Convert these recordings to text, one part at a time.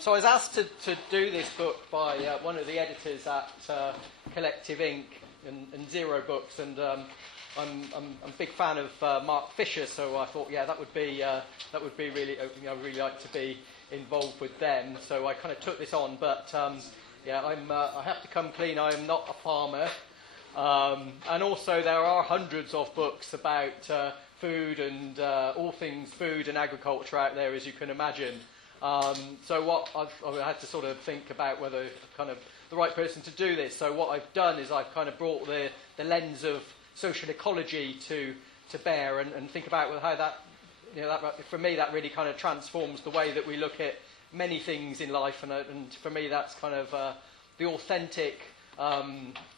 So I was asked to do this book by one of the editors at Collective Inc. and Zero Books, and I'm a big fan of Mark Fisher, so I thought, yeah, that would be really. I'd really like to be involved with them. So I kind of took this on, but yeah, I have to come clean. I am not a farmer, and also there are hundreds of books about food and all things food and agriculture out there, as you can imagine. So what I had to sort of think about whether kind of the right person to do this. So what I've done is I've kind of brought the lens of social ecology to bear and think about how that, that for me that really kind of transforms the way that we look at many things in life, and for me that's kind of the authentic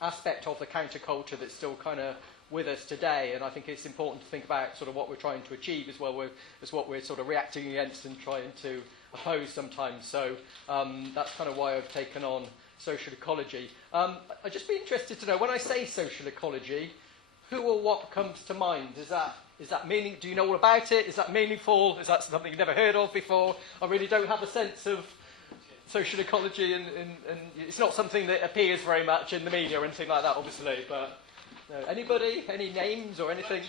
aspect of the counterculture that's still kind of with us today, and I think it's important to think about sort of what we're trying to achieve as well as what we're sort of reacting against and trying to oppose sometimes. So that's kind of why I've taken on social ecology. I'd just be interested to know, when I say social ecology, who or what comes to mind? Is that meaning? Do you know all about it? Is that meaningful? Is that something you've never heard of before? I really don't have a sense of social ecology, and it's not something that appears very much in the media or anything like that, obviously, but anybody? Any names or anything?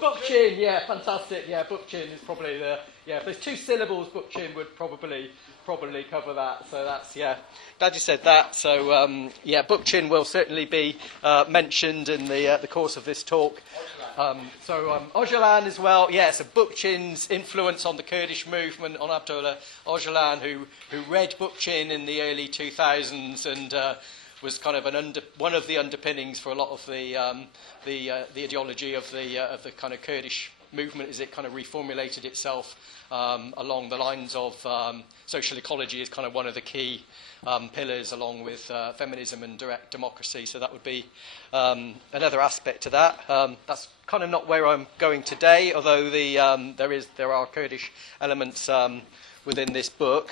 Bookchin, yeah, fantastic. Yeah, Bookchin is probably if there's two syllables, Bookchin would probably cover that. So that's, yeah, glad you said that. So yeah, Bookchin will certainly be mentioned in the course of this talk. Öcalan as well. Yeah, so Bookchin's influence on the Kurdish movement, on Abdullah Öcalan, who read Bookchin in the early 2000s and was kind of one of the underpinnings for a lot of the ideology of the kind of Kurdish movement as it kind of reformulated itself along the lines of social ecology is kind of one of the key pillars, along with feminism and direct democracy. So that would be another aspect to that. That's kind of not where I'm going today, although there are Kurdish elements within this book.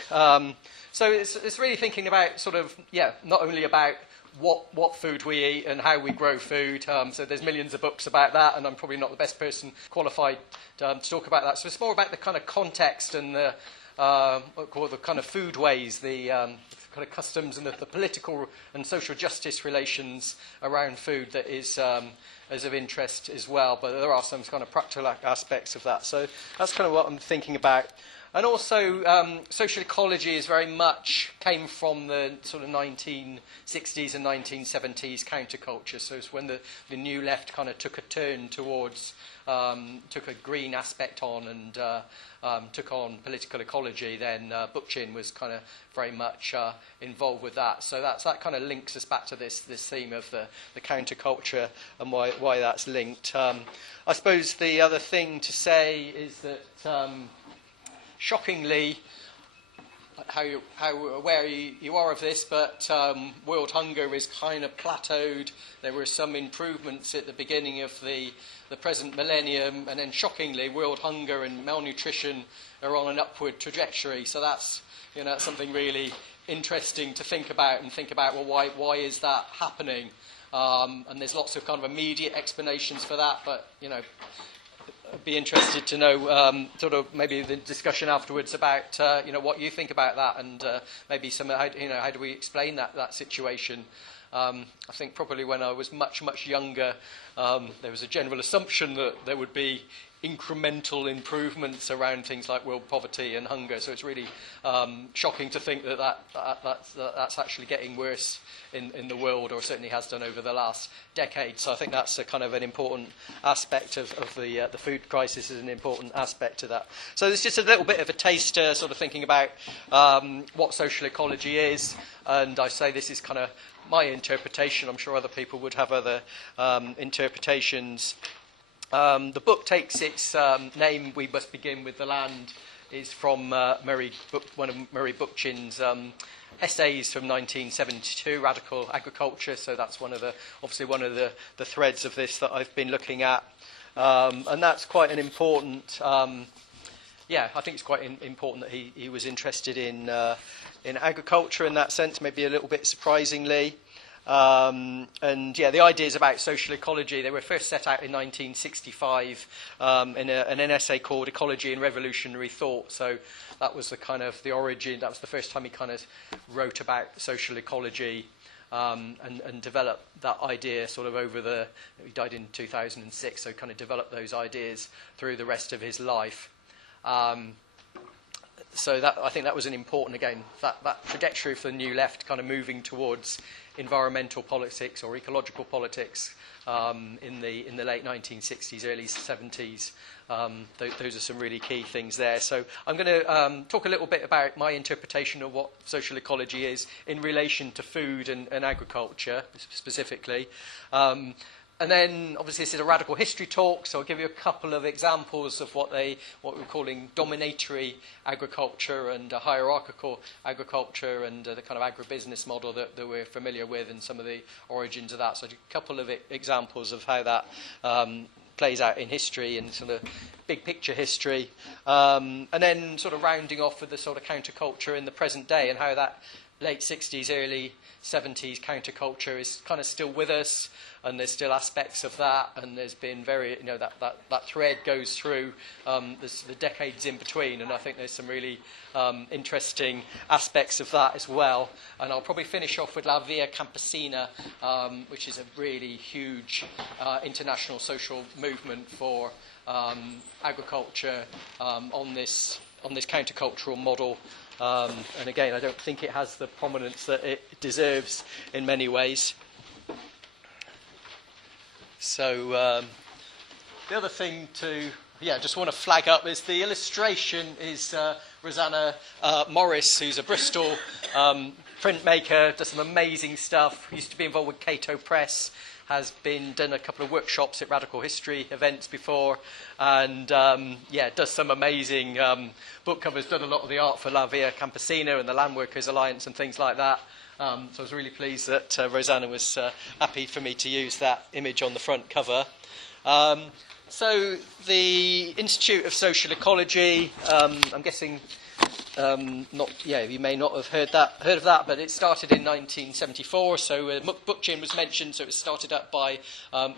So it's really thinking about sort of, not only about what food we eat and how we grow food. So there's millions of books about that, and I'm probably not the best person qualified to talk about that. So it's more about the kind of context and the kind of foodways, the kind of customs and the political and social justice relations around food that is of interest as well. But there are some kind of practical aspects of that. So that's kind of what I'm thinking about. And also, social ecology is very much came from the sort of 1960s and 1970s counterculture. So it's when the New Left kind of took a turn towards, took a green aspect on and took on political ecology, then Bookchin was kind of very much involved with that. So that kind of links us back to this theme of the counterculture and why that's linked. I suppose the other thing to say is that shockingly, how aware you are of this, but world hunger is kind of plateaued. There were some improvements at the beginning of the present millennium, and then shockingly, world hunger and malnutrition are on an upward trajectory. So that's something really interesting to think about, well, why is that happening? And there's lots of kind of immediate explanations for that, but I'd be interested to know sort of maybe the discussion afterwards about what you think about that, and maybe some how do we explain that situation. I think probably when I was much younger, there was a general assumption that there would be incremental improvements around things like world poverty and hunger. So it's really shocking to think that's actually getting worse in the world, or certainly has done over the last decade. So I think that's a kind of an important aspect of the food crisis, is an important aspect to that. So there's just a little bit of a taster, sort of thinking about what social ecology is, and I say this is kind of my interpretation. I'm sure other people would have other interpretations. The book takes its name, We Must Begin with the Land, is from one of Murray Bookchin's essays from 1972, Radical Agriculture. So that's obviously one of the threads of this that I've been looking at. And that's quite an important, I think it's quite important that he was interested in agriculture in that sense, maybe a little bit surprisingly. And yeah, the ideas about social ecology, they were first set out in 1965 in an essay called Ecology and Revolutionary Thought. So that was the kind of the origin, that was the first time he kind of wrote about social ecology and developed that idea sort of he died in 2006, so kind of developed those ideas through the rest of his life. So I think that was an important, again, that trajectory for the New Left kind of moving towards environmental politics or ecological politics in the late 1960s, early 70s. Those are some really key things there. So I'm going to talk a little bit about my interpretation of what social ecology is in relation to food and agriculture specifically. And then, obviously, this is a radical history talk, so I'll give you a couple of examples of what we're calling dominatory agriculture and hierarchical agriculture and the kind of agribusiness model that we're familiar with and some of the origins of that. So a couple of examples of how that plays out in history and sort of big picture history. And then sort of rounding off with the sort of counterculture in the present day and how that late 60s, early 70s counterculture is kind of still with us, and there's still aspects of that, and there's been very, that thread goes through the decades in between, and I think there's some really interesting aspects of that as well. And I'll probably finish off with La Via Campesina, which is a really huge international social movement for agriculture on this countercultural model. And again, I don't think it has the prominence that it deserves in many ways. So the other thing just want to flag up is the illustration is Rosanna Morris, who's a Bristol printmaker, does some amazing stuff, used to be involved with Cato Press, has done a couple of workshops at Radical History events before, and does some amazing book covers, done a lot of the art for La Via Campesina and the Land Workers Alliance and things like that. So I was really pleased that Rosanna was happy for me to use that image on the front cover. So the Institute of Social Ecology, I'm guessing you may not have heard of that, but it started in 1974. So Bookchin was mentioned, so it was started up by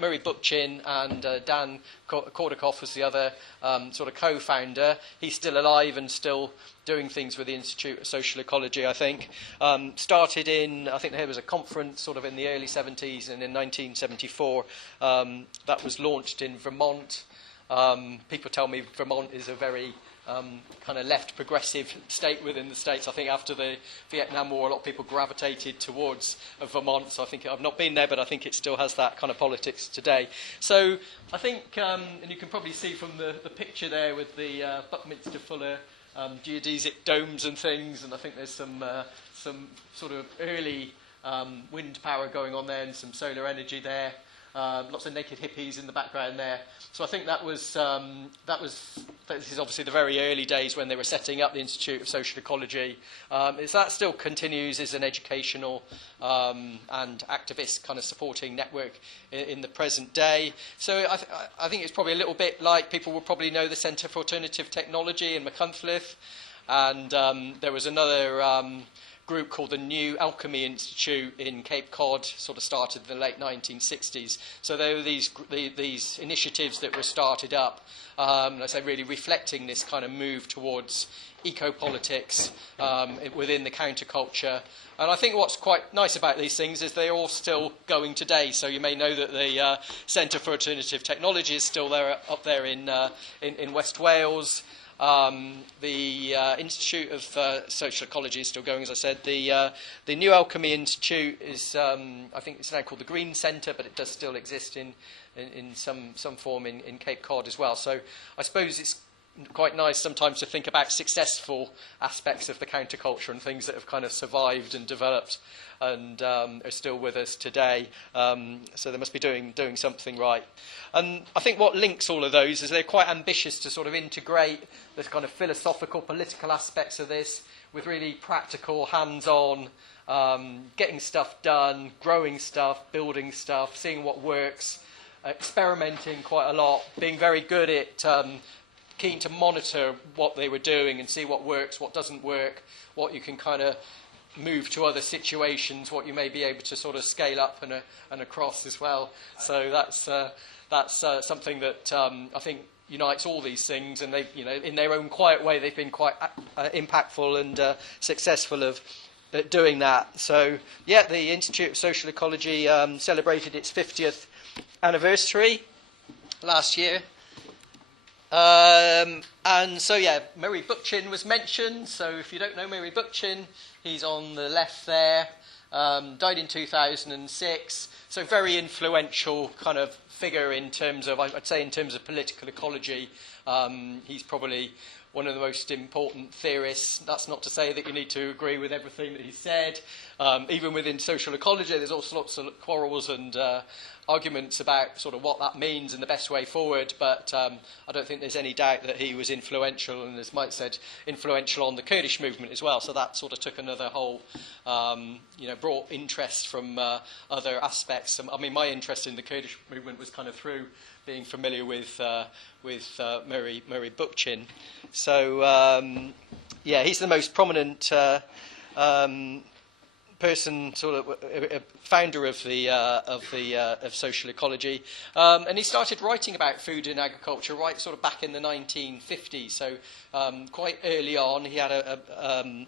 Murray Bookchin, and Dan Kordakoff was the other sort of co-founder. He's still alive and still doing things with the Institute of Social Ecology, I think. Started in, I think there was a conference sort of in the early 70s, and in 1974 that was launched in Vermont. People tell me Vermont is a very kind of left progressive state within the States. I think after the Vietnam War, a lot of people gravitated towards Vermont. So I think, I've not been there, but I think it still has that kind of politics today. So I think, and you can probably see from the picture there with the Buckminster Fuller geodesic domes and things, and I think there's some sort of early wind power going on there and some solar energy there. Lots of naked hippies in the background there. So I think this is obviously the very early days when they were setting up the Institute of Social Ecology. That still continues as an educational and activist kind of supporting network in the present day. So I think it's probably a little bit like people will probably know the Centre for Alternative Technology in Machynlleth, and there was another group called the New Alchemy Institute in Cape Cod, sort of started in the late 1960s. So there were these initiatives that were started up, I say really reflecting this kind of move towards eco-politics within the counterculture. And I think what's quite nice about these things is they're all still going today. So you may know that the Centre for Alternative Technology is still there up there in West Wales. The Institute of Social Ecology is still going, as I said. The New Alchemy Institute is, I think it's now called the Green Centre, but it does still exist in some form in Cape Cod as well. So I suppose it's quite nice sometimes to think about successful aspects of the counterculture and things that have kind of survived and developed and are still with us today. So they must be doing something right. And I think what links all of those is they're quite ambitious to sort of integrate the kind of philosophical, political aspects of this with really practical, hands-on, getting stuff done, growing stuff, building stuff, seeing what works, experimenting quite a lot, being very good at keen to monitor what they were doing and see what works, what doesn't work, what you can kind of move to other situations, what you may be able to sort of scale up and across as well. So that's something that I think unites all these things, and they, in their own quiet way, they've been quite impactful and successful at doing that. So yeah, the Institute of Social Ecology celebrated its 50th anniversary last year. And so, yeah, Murray Bookchin was mentioned. So if you don't know Murray Bookchin, he's on the left there. Died in 2006. So very influential kind of figure in terms of, I'd say, in terms of political ecology. He's probably one of the most important theorists. That's not to say that you need to agree with everything that he said. Even within social ecology, there's all sorts of quarrels and arguments about sort of what that means and the best way forward, but I don't think there's any doubt that he was influential, and as Mike said, influential on the Kurdish movement as well. So that sort of took another whole, brought interest from other aspects. I mean, my interest in the Kurdish movement was kind of through being familiar with Murray Bookchin. So he's the most prominent person, sort of founder of social ecology, and he started writing about food and agriculture right sort of back in the 1950s. So quite early on, he had a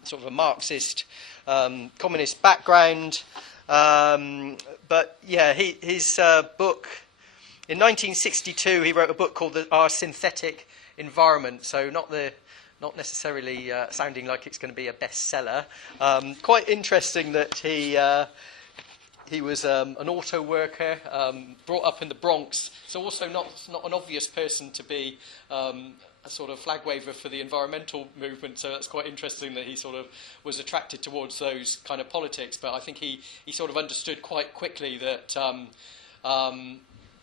sort of a Marxist communist background, but yeah, his book in 1962 he wrote a book called Our Synthetic Environment. So not necessarily sounding like it's going to be a bestseller. Quite interesting that he was an auto worker, brought up in the Bronx, so also not an obvious person to be a sort of flag waver for the environmental movement. So that's quite interesting that he sort of was attracted towards those kind of politics. But I think he sort of understood quite quickly that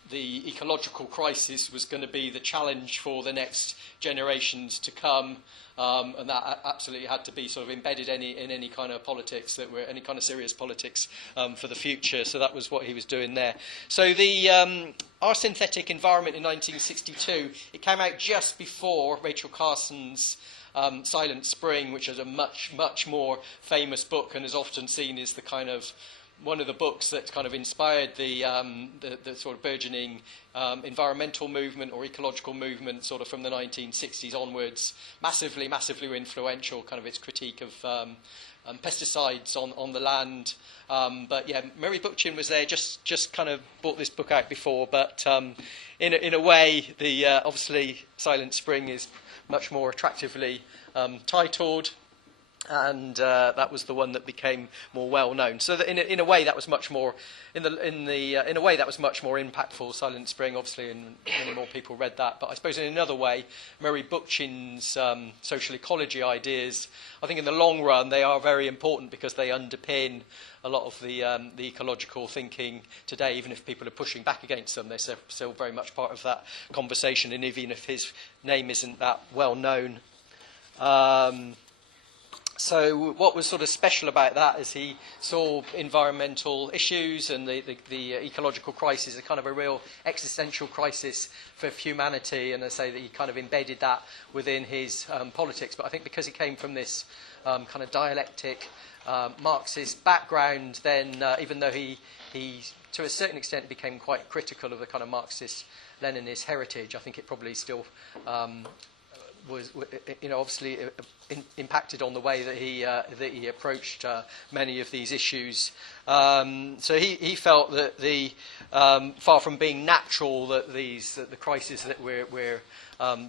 the ecological crisis was going to be the challenge for the next generations to come, and that absolutely had to be sort of embedded in any kind of politics that were any kind of serious politics for the future. So that was what he was doing there. So the Our Synthetic Environment in 1962, it came out just before Rachel Carson's Silent Spring, which is a much more famous book and is often seen as the kind of one of the books that kind of inspired the sort of burgeoning environmental movement or ecological movement sort of from the 1960s onwards. Massively influential, kind of its critique of pesticides on the land. But yeah, Murray Bookchin was there, just kind of brought this book out before. But in a way, the obviously Silent Spring is much more attractively titled. And that was the one that became more well known. So that in a way that was much more in a way that was much more impactful. Silent Spring, obviously, and many more people read that. But I suppose in another way, Murray Bookchin's social ecology ideas, I think in the long run they are very important because they underpin a lot of the ecological thinking today. Even if people are pushing back against them, they're still very much part of that conversation. And even if his name isn't that well known. So what was sort of special about that is he saw environmental issues and the ecological crisis as kind of a real existential crisis for humanity, and I say that he kind of embedded that within his politics. But I think because he came from this kind of dialectic Marxist background, then even though he to a certain extent became quite critical of the kind of Marxist-Leninist heritage, I think it probably still was, obviously impacted on the way that he approached many of these issues. So he felt that far from being natural, that the crisis that we're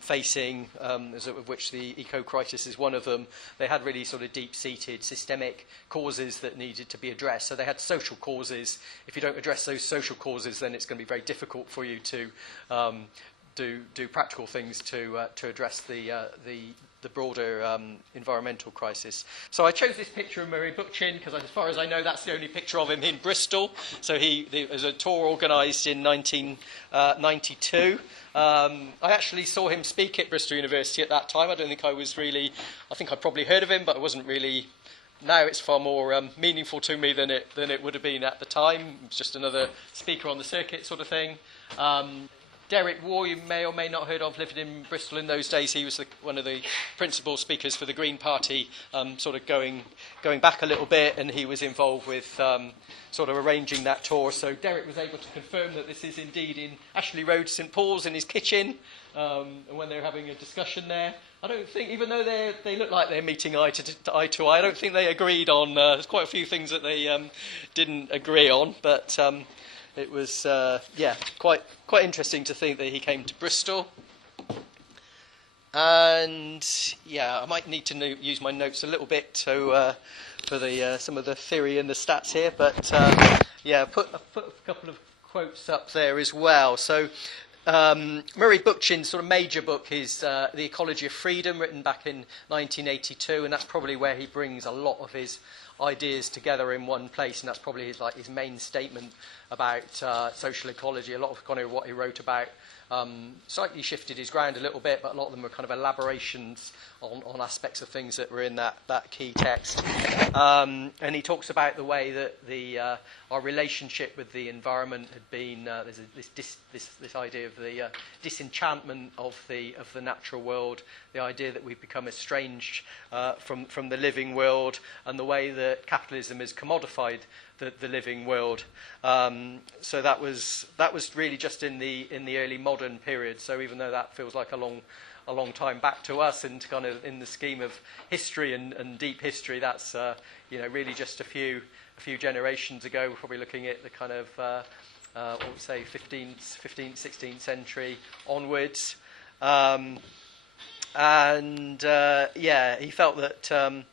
facing, of which the eco-crisis is one of them, they had really sort of deep-seated systemic causes that needed to be addressed. So they had social causes. If you don't address those social causes, then it's going to be very difficult for you to do practical things to address the broader environmental crisis. So I chose this picture of Murray Bookchin because, as far as I know, that's the only picture of him in Bristol. So there was a tour organised in 1992. I actually saw him speak at Bristol University at that time. I think I'd probably heard of him, but I wasn't really. Now it's far more meaningful to me than it would have been at the time. It was just another speaker on the circuit sort of thing. Derek War, you may or may not have heard of, lived in Bristol in those days. He was one of the principal speakers for the Green Party, sort of going back a little bit, and he was involved with sort of arranging that tour. So Derek was able to confirm that this is indeed in Ashley Road, St Paul's, in his kitchen, and when they were having a discussion there. I don't think, even though they look like they're meeting eye to eye, I don't think they agreed on, there's quite a few things that they didn't agree on, but it was, quite interesting to think that he came to Bristol. And, I might need to use my notes a little bit for some of the theory and the stats here, but, I put a couple of quotes up there as well. So, Murray Bookchin's sort of major book is The Ecology of Freedom, written back in 1982, and that's probably where he brings a lot of his ideas together in one place, and that's probably his main statement about social ecology. A lot of kind of what he wrote about slightly shifted his ground a little bit, but a lot of them were kind of elaborations on aspects of things that were in that key text. And he talks about the way that our relationship with the environment had been, there's this idea of the disenchantment of the natural world, the idea that we've become estranged from the living world, and the way that capitalism has commodified the living world. So that was really just in the early modern period. So even though that feels like a long time back to us, and kind of in the scheme of history and deep history, that's really just a few generations ago. We're probably looking at the kind of what would we say 15th, 16th century onwards. He felt that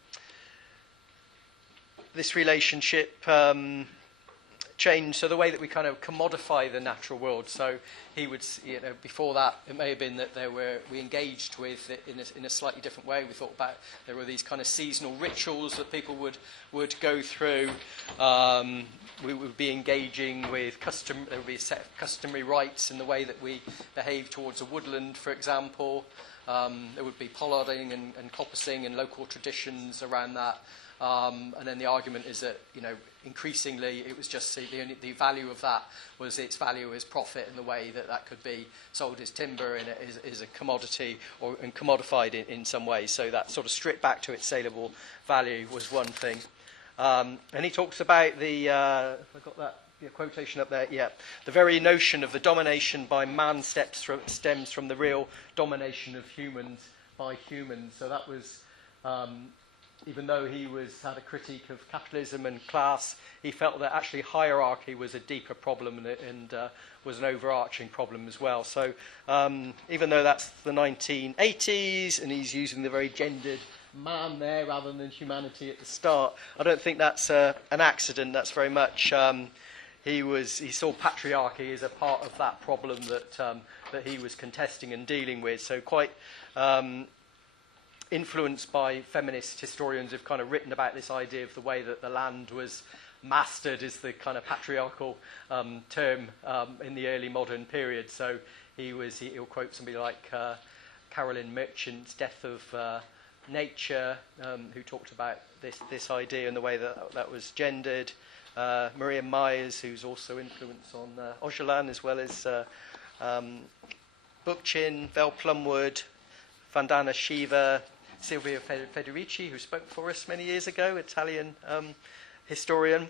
this relationship changed, so the way that we kind of commodify the natural world. So he would, before that, it may have been that we engaged with it in a slightly different way. We thought about, there were these kind of seasonal rituals that people would go through. We would be engaging with there would be a set of customary rights in the way that we behave towards a woodland, for example. There would be pollarding and coppicing and local traditions around that. And then the argument is that, increasingly it was just the value of that was its value as profit, and the way that could be sold as timber and is a commodity and commodified in some way. So that sort of stripped back to its saleable value was one thing. And he talks about I got that quotation up there. Yeah, the very notion of the domination by man stems from the real domination of humans by humans. So that was. Even though he had a critique of capitalism and class, he felt that actually hierarchy was a deeper problem and was an overarching problem as well. So even though that's the 1980s and he's using the very gendered man there rather than humanity at the start, I don't think that's an accident. That's very much he saw patriarchy as a part of that problem that he was contesting and dealing with. So quite influenced by feminist historians who've kind of written about this idea of the way that the land was mastered, is the kind of patriarchal term in the early modern period. So he'll quote somebody like Carolyn Merchant's Death of Nature, who talked about this idea and the way that was gendered. Maria Myers, who's also influenced on Öcalan, as well as Bookchin, Vel Plumwood, Vandana Shiva, Silvio Federici, who spoke for us many years ago, Italian historian.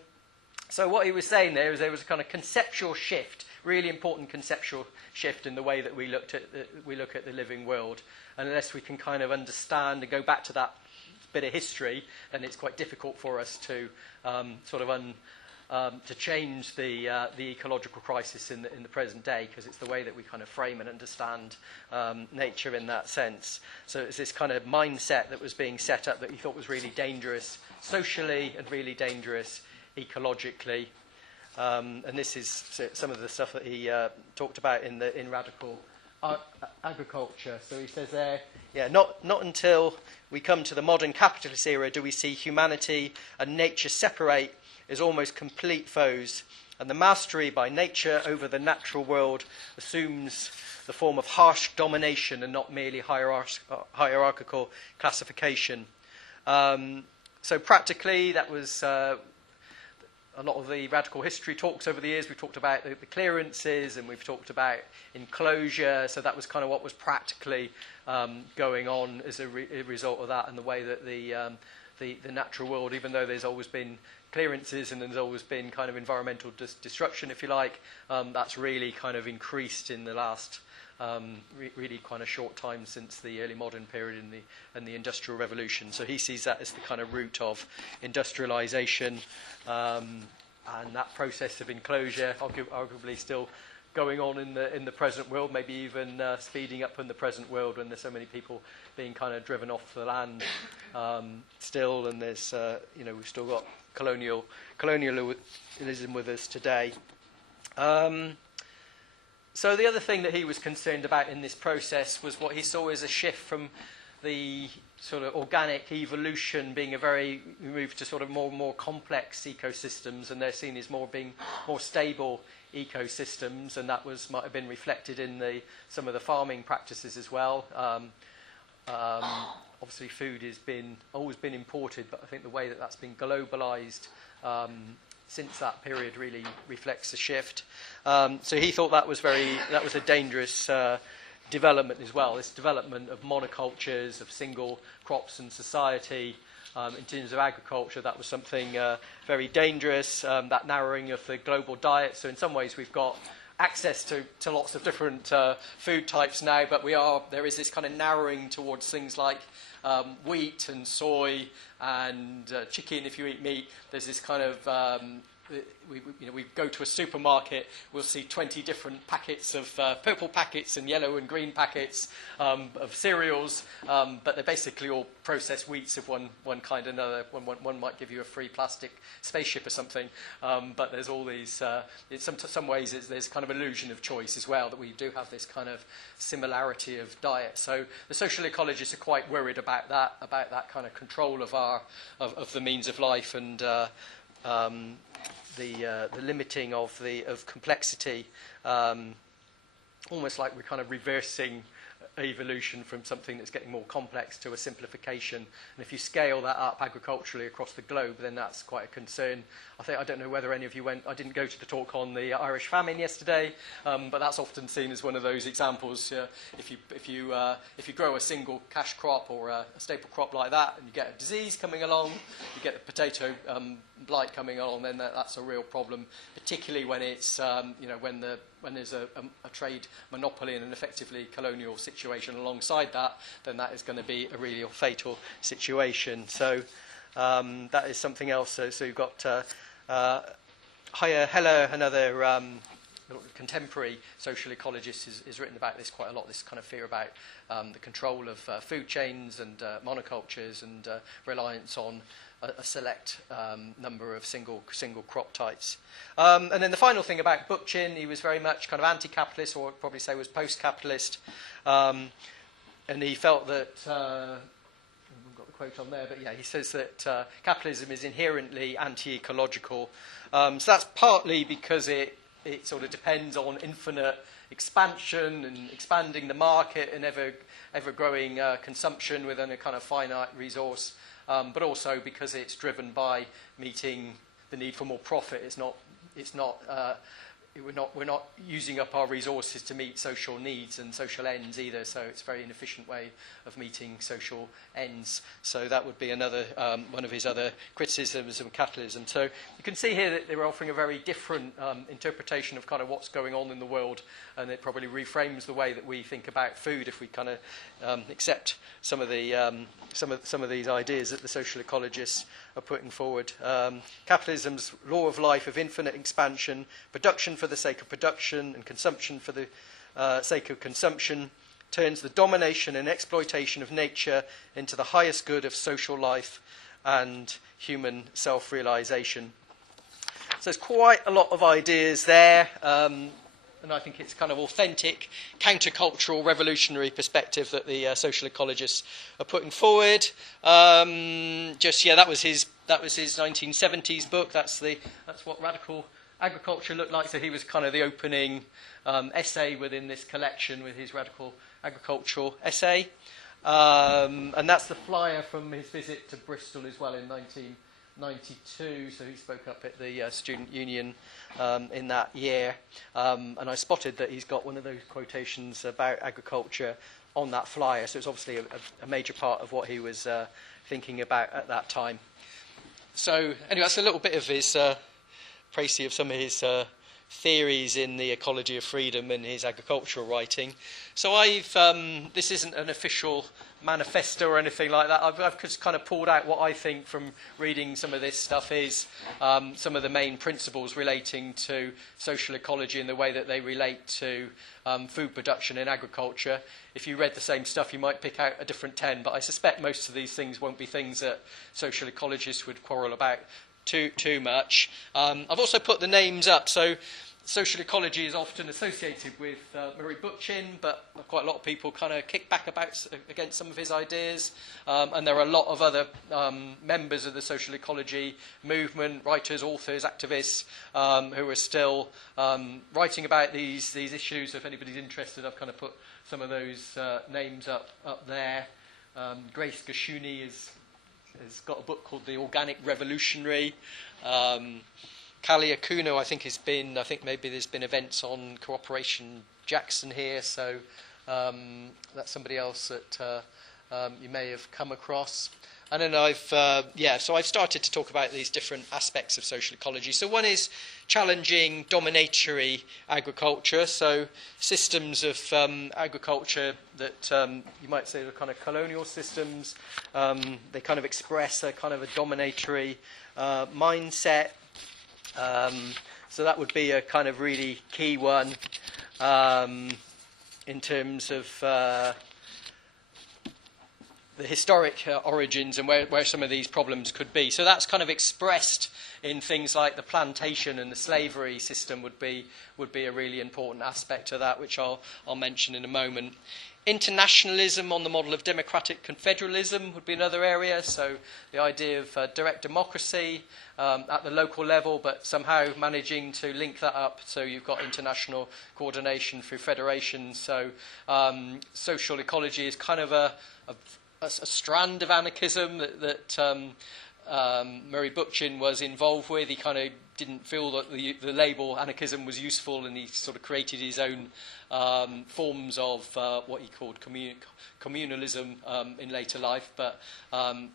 So what he was saying there is there was a kind of conceptual shift, really important conceptual shift in the way that we look at the living world. And unless we can kind of understand and go back to that bit of history, then it's quite difficult for us to to change the ecological crisis in the present day, because it's the way that we kind of frame and understand nature in that sense. So it's this kind of mindset that was being set up that he thought was really dangerous socially and really dangerous ecologically. And this is some of the stuff that he talked about in Radical Agriculture. So he says there, not until we come to the modern capitalist era do we see humanity and nature separate as almost complete foes, and the mastery by nature over the natural world assumes the form of harsh domination and not merely hierarchical classification. So practically, that was a lot of the radical history talks over the years, we've talked about the clearances, and we've talked about enclosure, so that was kind of what was practically going on as a result of that, and the way that the natural world, even though there's always been clearances and there's always been kind of environmental destruction, if you like, that's really kind of increased in the last really kind of short time since the early modern period and the Industrial Revolution. So he sees that as the kind of root of industrialization, and that process of enclosure arguably still going on in the present world, maybe even speeding up in the present world when there's so many people being kind of driven off the land still, and there's we've still got colonialism with us today. So the other thing that he was concerned about in this process was what he saw as a shift from the sort of organic evolution being moved to sort of more and more complex ecosystems, and they're seen as being more stable ecosystems, and that might have been reflected in some of the farming practices as well. Obviously, food has always been imported, but I think the way that that's been globalized since that period really reflects the shift. So he thought that was a dangerous development as well. This development of monocultures, of single crops in society. In terms of agriculture, that was something very dangerous. That narrowing of the global diet. So in some ways, we've got access to lots of different food types now, but there is this kind of narrowing towards things like wheat and soy and chicken. If you eat meat, there's this kind of we go to a supermarket, we'll see 20 different packets of purple packets and yellow and green packets of cereals, but they're basically all processed wheats of one kind or another. One might give you a free plastic spaceship or something, but there's all these, in some ways there's kind of illusion of choice as well, that we do have this kind of similarity of diet. So the social ecologists are quite worried about that kind of control of the means of life, and the limiting of complexity, almost like we're kind of reversing evolution from something that's getting more complex to a simplification. And if you scale that up agriculturally across the globe, then that's quite a concern. I don't know whether any of you went. I didn't go to the talk on the Irish famine yesterday, but that's often seen as one of those examples. If you grow a single cash crop or a staple crop like that, and you get a disease coming along, you get the potato blight coming along, then that's a real problem, particularly when it's when there's a trade monopoly and an effectively colonial situation alongside that, then that is going to be a really fatal situation. So that is something else. So you've got Heller, another contemporary social ecologist, has written about this quite a lot, this kind of fear about the control of food chains and monocultures and reliance on a select number of single crop types. And then the final thing about Bookchin, he was very much kind of anti-capitalist, or I'd probably say was post-capitalist, and he felt that, I've got the quote on there, but yeah, he says that capitalism is inherently anti-ecological. So that's partly because it sort of depends on infinite expansion and expanding the market and ever-growing consumption within a kind of finite resource, but also because it's driven by meeting the need for more profit. We're not using up our resources to meet social needs and social ends either, so it's a very inefficient way of meeting social ends. So that would be another one of his other criticisms of capitalism. So you can see here that they're offering a very different interpretation of kind of what's going on in the world, and it probably reframes the way that we think about food if we kind of accept some of these ideas that the social ecologists are putting forward. Capitalism's law of life of infinite expansion, production for the sake of production and consumption for the sake of consumption, turns the domination and exploitation of nature into the highest good of social life and human self-realization. So there's quite a lot of ideas there, and I think it's kind of authentic countercultural revolutionary perspective that the social ecologists are putting forward. That was his 1970s book. That's what radical agriculture looked like. So he was kind of the opening essay within this collection with his radical agricultural essay, and that's the flyer from his visit to Bristol as well in 19 92, so he spoke up at the student union in that year, and I spotted that he's got one of those quotations about agriculture on that flyer, so it's obviously a major part of what he was thinking about at that time. So anyway, that's a little bit of his précis of some of his theories in the ecology of freedom and his agricultural writing. So this isn't an official manifesto or anything like that. I've just kind of pulled out what I think from reading some of this stuff is some of the main principles relating to social ecology and the way that they relate to food production in agriculture. If you read the same stuff, you might pick out a different 10, but I suspect most of these things won't be things that social ecologists would quarrel about too much. I've also put the names up. So social ecology is often associated with Murray Bookchin, but quite a lot of people kind of kick back against some of his ideas. And there are a lot of other members of the social ecology movement, writers, authors, activists, who are still writing about these issues. So if anybody's interested, I've kind of put some of those names up there. Grace Gashuni has got a book called The Organic Revolutionary. Callie Akuno, I think maybe there's been events on Cooperation Jackson here, so that's somebody else that you may have come across. And then so I've started to talk about these different aspects of social ecology. So one is challenging dominatory agriculture, so systems of agriculture that you might say are kind of colonial systems. They kind of express a kind of a dominatory mindset. So that would be a kind of really key one in terms of the historic origins and where some of these problems could be. So that's kind of expressed in things like the plantation and the slavery system would be a really important aspect of that, which I'll mention in a moment. Internationalism on the model of democratic confederalism would be another area. So the idea of direct democracy at the local level, but somehow managing to link that up so you've got international coordination through federations. So social ecology is kind of a strand of anarchism that Murray Bookchin was involved with. He kind of didn't feel that the label anarchism was useful, and he sort of created his own forms of what he called communalism in later life. But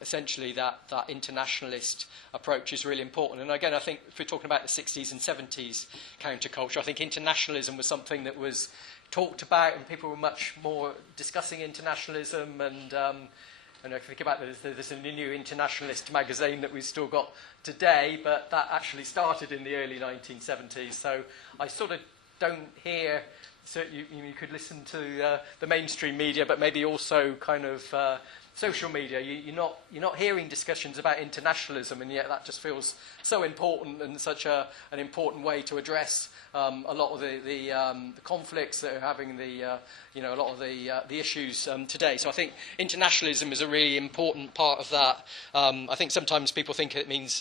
essentially that internationalist approach is really important. And again, I think if we're talking about the 60s and 70s counterculture, I think internationalism was something that was talked about, and people were much more discussing internationalism. And if you think about there's a new internationalist magazine that we've still got today, but that actually started in the early 1970s. So I sort of don't hear. So you could listen to the mainstream media, but maybe also kind of social media. You're not hearing discussions about internationalism, and yet that just feels so important and such an important way to address a lot of the conflicts that are having a lot of the issues today. So I think internationalism is a really important part of that. I think sometimes people think it means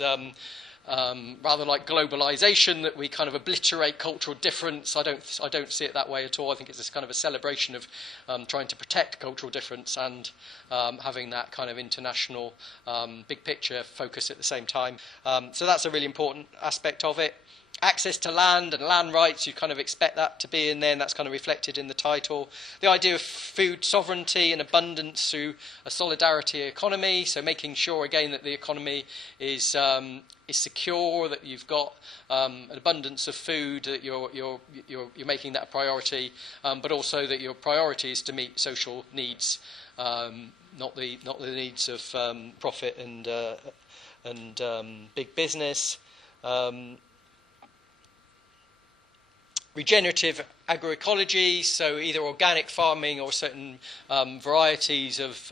rather like globalization, that we kind of obliterate cultural difference. I don't see it that way at all. I think it's this kind of a celebration of trying to protect cultural difference and having that kind of international big picture focus at the same time. So that's a really important aspect of it. Access to land and land rights, you kind of expect that to be in there, and that's kind of reflected in the title. The idea of food sovereignty and abundance through a solidarity economy, so making sure again that the economy is secure, that you've got an abundance of food, that you're making that a priority, but also that your priority is to meet social needs, not the needs of profit and big business. Regenerative agroecology, so either organic farming or certain varieties of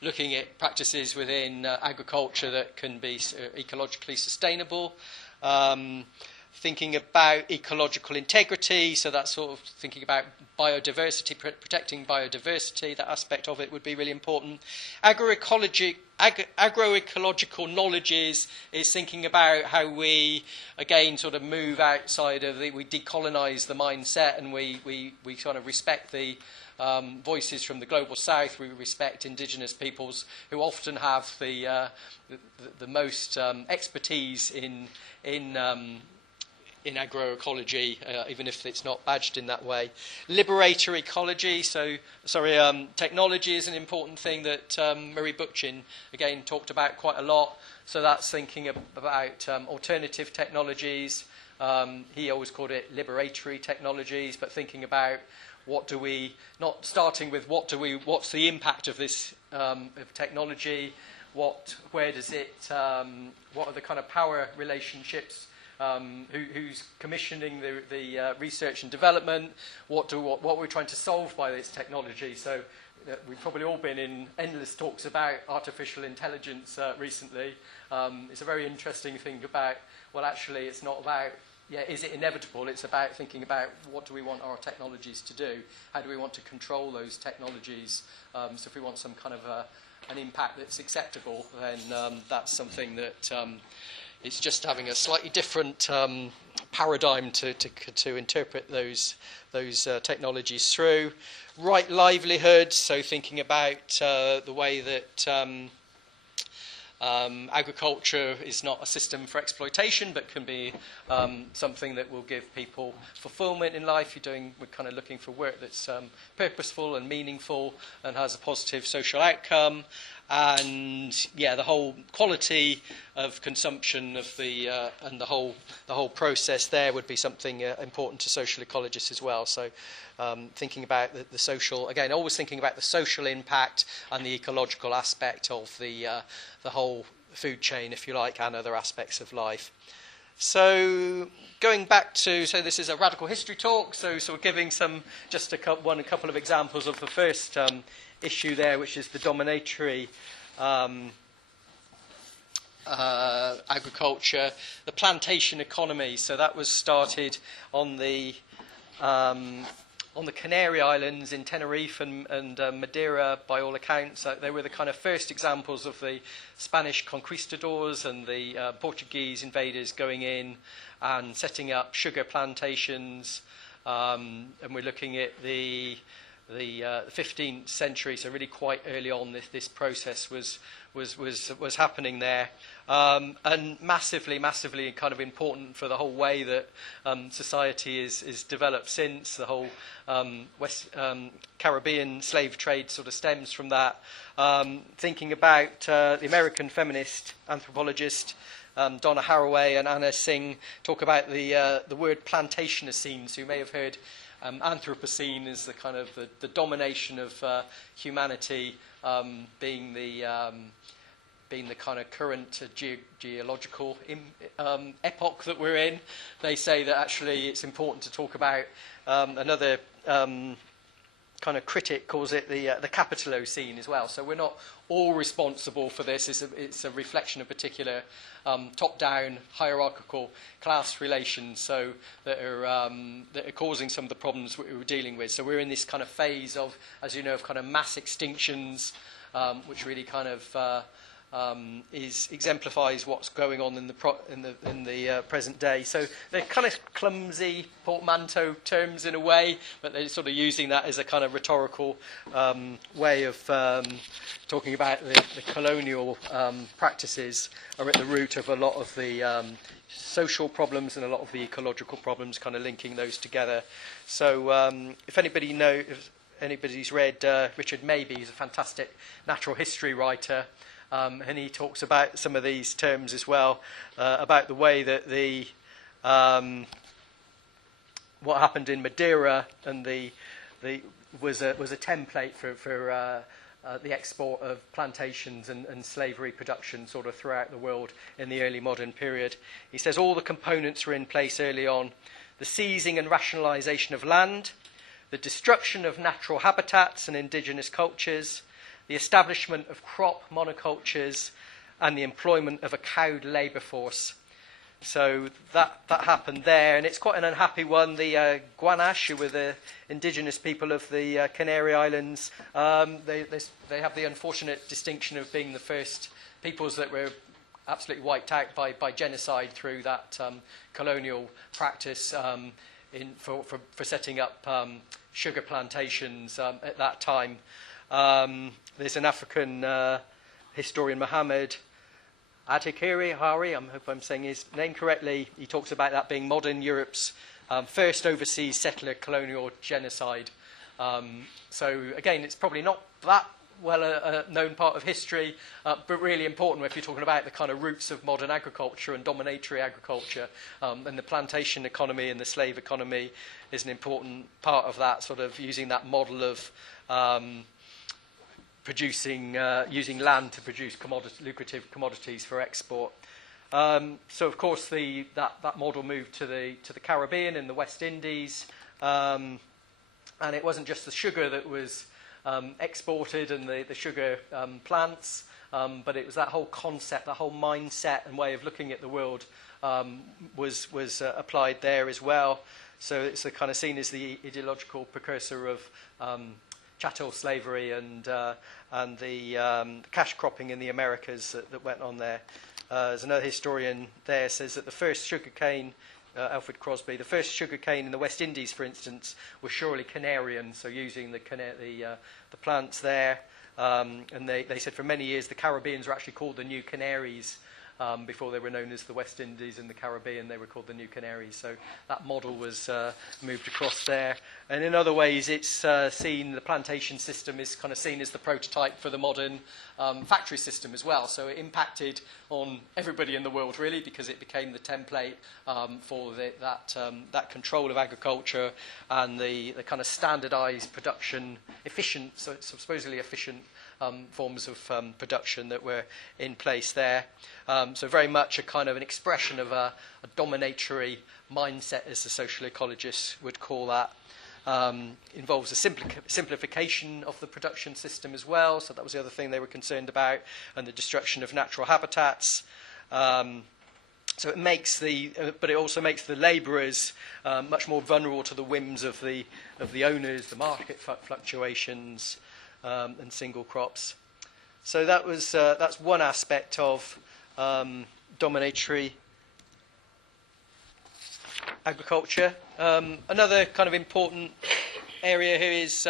looking at practices within agriculture that can be ecologically sustainable. thinking about ecological integrity, so that's sort of thinking about biodiversity, protecting biodiversity, that aspect of it would be really important. Agroecological knowledge is thinking about how we, again, sort of move outside of we decolonize the mindset, and we sort of respect the voices from the global south. We respect indigenous peoples who often have the most expertise in agroecology, even if it's not badged in that way. Liberator ecology, technology is an important thing that Murray Bookchin, again, talked about quite a lot. So that's thinking about alternative technologies. He always called it liberatory technologies, but thinking about not starting with what's the impact of this of technology, what are the kind of power relationships, who's commissioning the research and development, what we're trying to solve by this technology. So we've probably all been in endless talks about artificial intelligence recently. It's a very interesting thing about, well, actually it's not about, is it inevitable? It's about thinking about what do we want our technologies to do? How do we want to control those technologies? So if we want some kind of an impact that's acceptable, then that's something that it's just having a slightly different paradigm to interpret those technologies through. Right livelihood, so thinking about the way that agriculture is not a system for exploitation, but can be something that will give people fulfillment in life. We're kind of looking for work that's purposeful and meaningful and has a positive social outcome. And the whole quality of consumption of and the whole process there would be something important to social ecologists as well. So thinking about the social, again, always thinking about the social impact and the ecological aspect of the whole food chain, if you like, and other aspects of life. So going back to, this is a radical history talk, so giving a couple of examples of the first issue there, which is the dominatory agriculture, the plantation economy. So that was started on the Canary Islands in Tenerife and Madeira, by all accounts. They were the kind of first examples of the Spanish conquistadors and the Portuguese invaders going in and setting up sugar plantations. And we're looking at the 15th century, so really quite early on, this process was happening there, and massively kind of important for the whole way that society is developed since. The whole West Caribbean slave trade sort of stems from that. Thinking about the American feminist anthropologist Donna Haraway and Anna Singh talk about the word plantationocene. So you may have heard Anthropocene is the kind of the domination of humanity, being the kind of current geological epoch that we're in. They say that actually it's important to talk about another kind of critic calls it the Capitalocene as well. So we're not all responsible for this. It's a reflection of particular top-down hierarchical class relations, so that are causing some of the problems we're dealing with. So we're in this kind of phase of, as you know, of kind of mass extinctions, which really kind of exemplifies what's going on in the present day. So they're kind of clumsy portmanteau terms in a way, but they're sort of using that as a kind of rhetorical way of talking about the colonial practices are at the root of a lot of the social problems and a lot of the ecological problems, kind of linking those together. So if anybody's read Richard Mabey, he's a fantastic natural history writer. And he talks about some of these terms as well, about the way that what happened in Madeira and was a template for the export of plantations and slavery production sort of throughout the world in the early modern period. He says all the components were in place early on: the seizing and rationalisation of land, the destruction of natural habitats and indigenous cultures, the establishment of crop monocultures, and the employment of a cowed labour force. So that happened there, and it's quite an unhappy one. The Guanche, who were the indigenous people of the Canary Islands, they have the unfortunate distinction of being the first peoples that were absolutely wiped out by genocide through that colonial practice for setting up sugar plantations at that time. There's an African historian, Muhammad Adhikari, I hope I'm saying his name correctly. He talks about that being modern Europe's first overseas settler colonial genocide. So again, it's probably not that well a known part of history, but really important if you're talking about the kind of roots of modern agriculture and dominatory agriculture. And the plantation economy and the slave economy is an important part of that, sort of using that model of using land to produce lucrative commodities for export. So of course that model moved to the Caribbean and the West Indies, and it wasn't just the sugar that was exported and the sugar plants, but it was that whole concept, that whole mindset and way of looking at the world was applied there as well. So it's kind of seen as the ideological precursor of chattel slavery and the cash cropping in the Americas that went on there. There's another historian there says that the first sugarcane, Alfred Crosby, the first sugarcane in the West Indies, for instance, was surely Canarian, so using the plants there. And they said for many years the Caribbeans were actually called the New Canaries. Before they were known as the West Indies and the Caribbean, they were called the New Canaries. So that model was moved across there. And in other ways, it's seen, the plantation system is kind of seen as the prototype for the modern factory system as well. So it impacted on everybody in the world, really, because it became the template for that control of agriculture and the kind of standardized production, efficient, so supposedly efficient forms of production that were in place there. So very much a kind of an expression of a dominatory mindset, as the social ecologists would call that. Involves a simplification of the production system as well, so that was the other thing they were concerned about, and the destruction of natural habitats. So it makes but it also makes the labourers much more vulnerable to the whims of the owners, the market fluctuations, and single crops. So that's one aspect of dominatory agriculture. Another kind of important area here is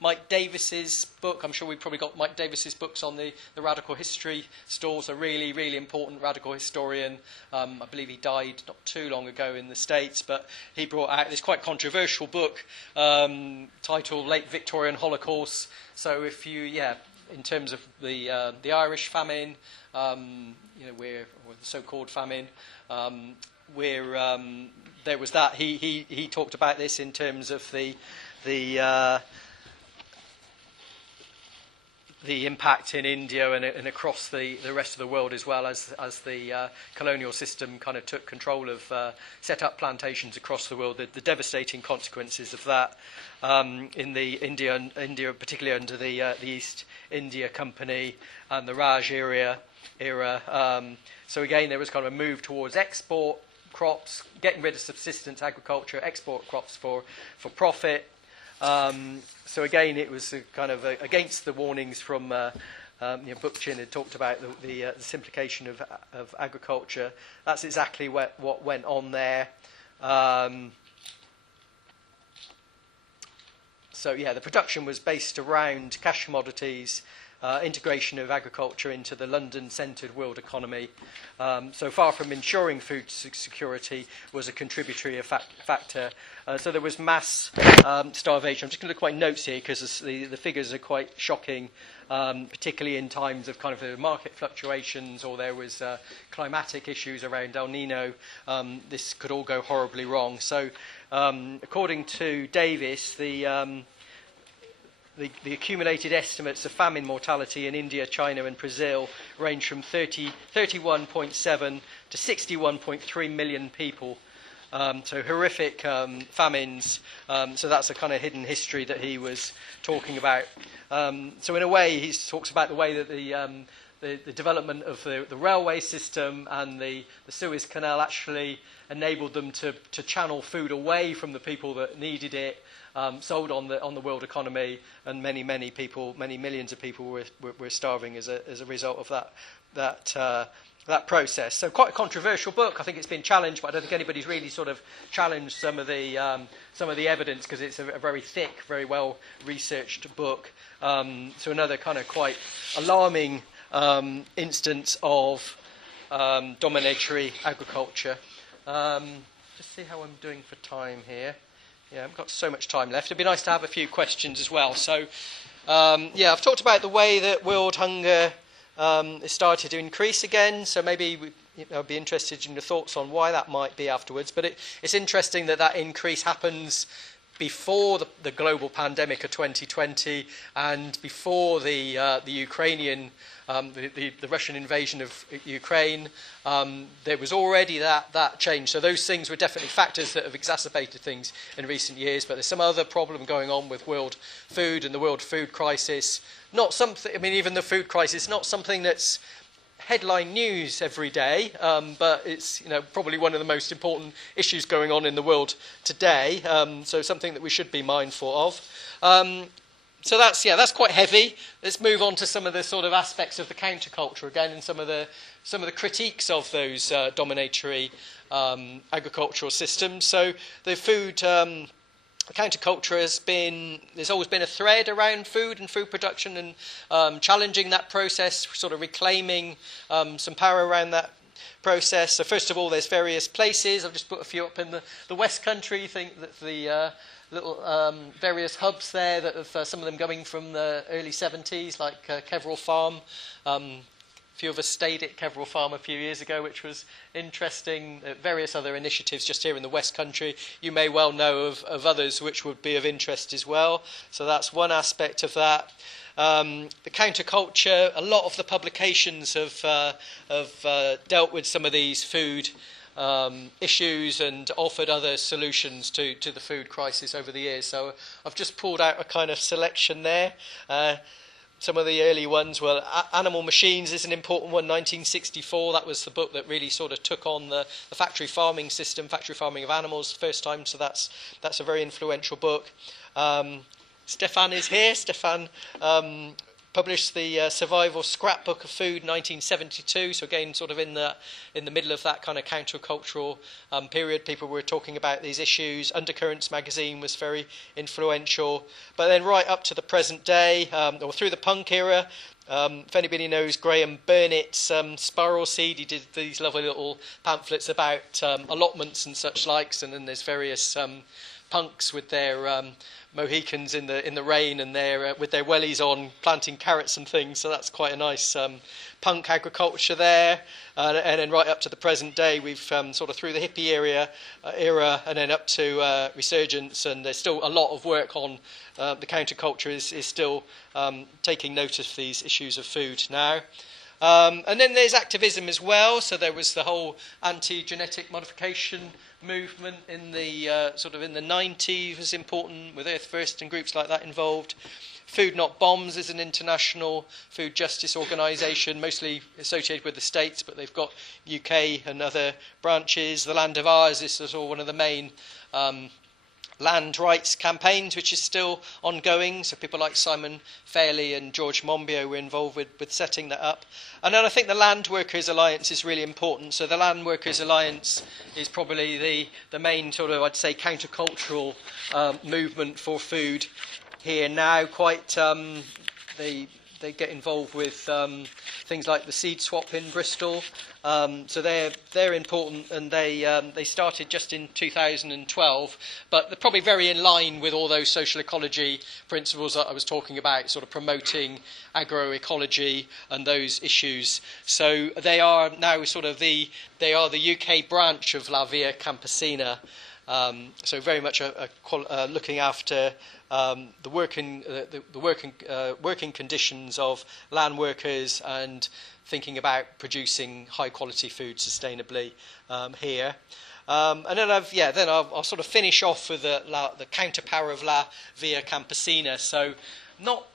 Mike Davis's book. I'm sure we've probably got Mike Davis's books on the radical history stalls. A really, really important radical historian. I believe he died not too long ago in the States, but he brought out this quite controversial book titled Late Victorian Holocaust. So if you, in terms of the Irish famine, or the so-called famine, there was that. He talked about this in terms of the impact in India and across the rest of the world, as well as the colonial system kind of took control of, set up plantations across the world, the devastating consequences of that in the India, particularly under the East India Company and the Raj era. So again, there was kind of a move towards export crops, getting rid of subsistence agriculture, export crops for profit. So again, it was kind of against the warnings from Bookchin had talked about the simplification of agriculture. That's exactly what went on there. So the production was based around cash commodities, integration of agriculture into the London-centred world economy. So far from ensuring food security, was a contributory factor. So there was mass starvation. I'm just going to look at my notes here because the figures are quite shocking, particularly in times of kind of the market fluctuations, or there was climatic issues around El Nino. This could all go horribly wrong. So according to Davis, the accumulated estimates of famine mortality in India, China and Brazil range from 31.7 to 61.3 million people. So horrific famines. So that's a kind of hidden history that he was talking about. So in a way, he talks about the way that the development of the railway system and the Suez Canal actually enabled them to channel food away from the people that needed it, sold on the world economy, and many millions of people were starving as a result of that process. So quite a controversial book. I think it's been challenged, but I don't think anybody's really sort of challenged some of the evidence, because it's a very thick, very well researched book. So another kind of quite alarming instance of dominatory agriculture. Just see how I'm doing for time here. Yeah, I've got so much time left. It'd be nice to have a few questions as well. So, I've talked about the way that world hunger has started to increase again. So maybe I'd be interested in your thoughts on why that might be afterwards. But it's interesting that increase happens before the global pandemic of 2020 and before the Ukrainian, the Russian invasion of Ukraine. There was already that change. So those things were definitely factors that have exacerbated things in recent years. But there's some other problem going on with world food and the world food crisis. Not something, I mean, even the food crisis, not something that's headline news every day, but it's probably one of the most important issues going on in the world today. So something that we should be mindful of. So that's quite heavy. Let's move on to some of the sort of aspects of the counterculture again, and some of the critiques of those dominatory agricultural systems. So the food. Counterculture there's always been a thread around food and food production, and challenging that process, sort of reclaiming some power around that process. So first of all, there's various places. I've just put a few up in the West Country. You think that the little various hubs there, that have some of them going from the early 70s, like Keverall Farm. A few of us stayed at Keverall Farm a few years ago, which was interesting. Various other initiatives just here in the West Country. You may well know of others which would be of interest as well. So that's one aspect of that. The counterculture, a lot of the publications have dealt with some of these food issues and offered other solutions to the food crisis over the years. So I've just pulled out a kind of selection there. Some of the early ones, Animal Machines is an important one, 1964. That was the book that really sort of took on the factory farming system, factory farming of animals, first time. So that's a very influential book. Stefan is here. Stefan published the Survival Scrapbook of Food, 1972. So again, sort of in the middle of that kind of countercultural period, people were talking about these issues. Undercurrents magazine was very influential. But then right up to the present day, or through the punk era, if anybody knows Graham Burnett's Spiral Seed, he did these lovely little pamphlets about allotments and such likes. And then there's various punks with their Mohicans in the rain and with their wellies on, planting carrots and things. So that's quite a nice punk agriculture there. And then right up to the present day, we've sort of through the hippie era and then up to resurgence. And there's still a lot of work on the counterculture is still taking notice of these issues of food now. And then there's activism as well. So there was the whole anti-genetic modification movement in the sort of in the 90s was important, with Earth First and groups like that involved. Food Not Bombs is an international food justice organisation, mostly associated with the States, but they've got UK and other branches. The Land of Ours is sort of one of the main land rights campaigns, which is still ongoing. So people like Simon Fairley and George Monbiot were involved with setting that up. And then I think the Land Workers Alliance is really important. So the Land Workers Alliance is probably the main sort of, I'd say, countercultural movement for food here now. Quite they get involved with things like the seed swap in Bristol. So they're important, and they started just in 2012, but they're probably very in line with all those social ecology principles that I was talking about, sort of promoting agroecology and those issues. So they are now sort of the UK branch of La Via Campesina. So very much looking after the working conditions of land workers and thinking about producing high quality food sustainably here. And then I'll sort of finish off with the counterpower of La Via Campesina. So not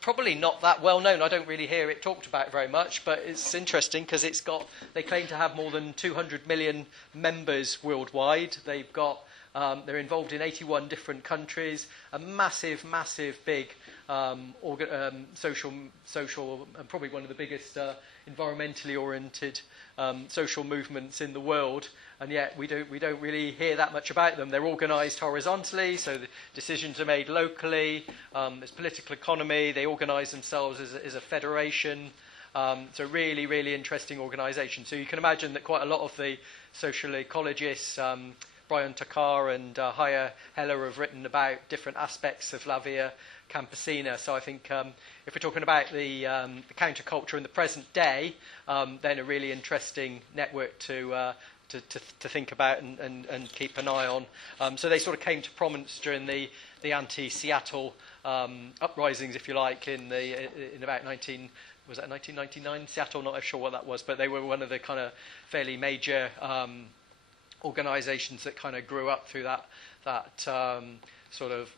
probably not that well known. I don't really hear it talked about very much, but it's interesting because they claim to have more than 200 million members worldwide. They're involved in 81 different countries, a massive, big social, and probably one of the biggest environmentally oriented social movements in the world. And yet we don't really hear that much about them. They're organised horizontally, so the decisions are made locally. There's political economy. They organise themselves as a federation. So really interesting organisation. So you can imagine that quite a lot of the social ecologists, Brian Takar and Haya Heller, have written about different aspects of La Via Campesina. So I think if we're talking about the counterculture in the present day, then a really interesting network to think about and keep an eye on. So they sort of came to prominence during the anti-Seattle uprisings, if you like, in about 1999? Seattle, not sure what that was, but they were one of the kind of fairly major organisations that kind of grew up through that sort of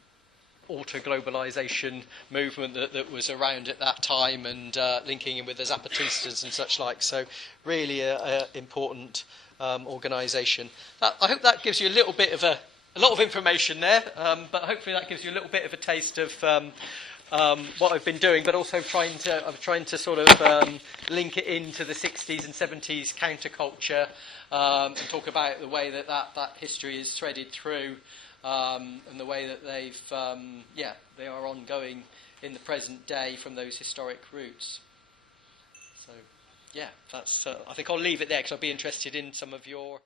auto-globalisation movement that was around at that time, and linking in with the Zapatistas and such like. So really a important organisation. I hope that gives you a little bit of a lot of information there, but hopefully that gives you a little bit of a taste of what I've been doing, but also trying to sort of link it into the 60s and 70s counterculture, and talk about the way that history is threaded through, and the way that they are ongoing in the present day from those historic roots. So, yeah, that's. I think I'll leave it there because I'd be interested in some of your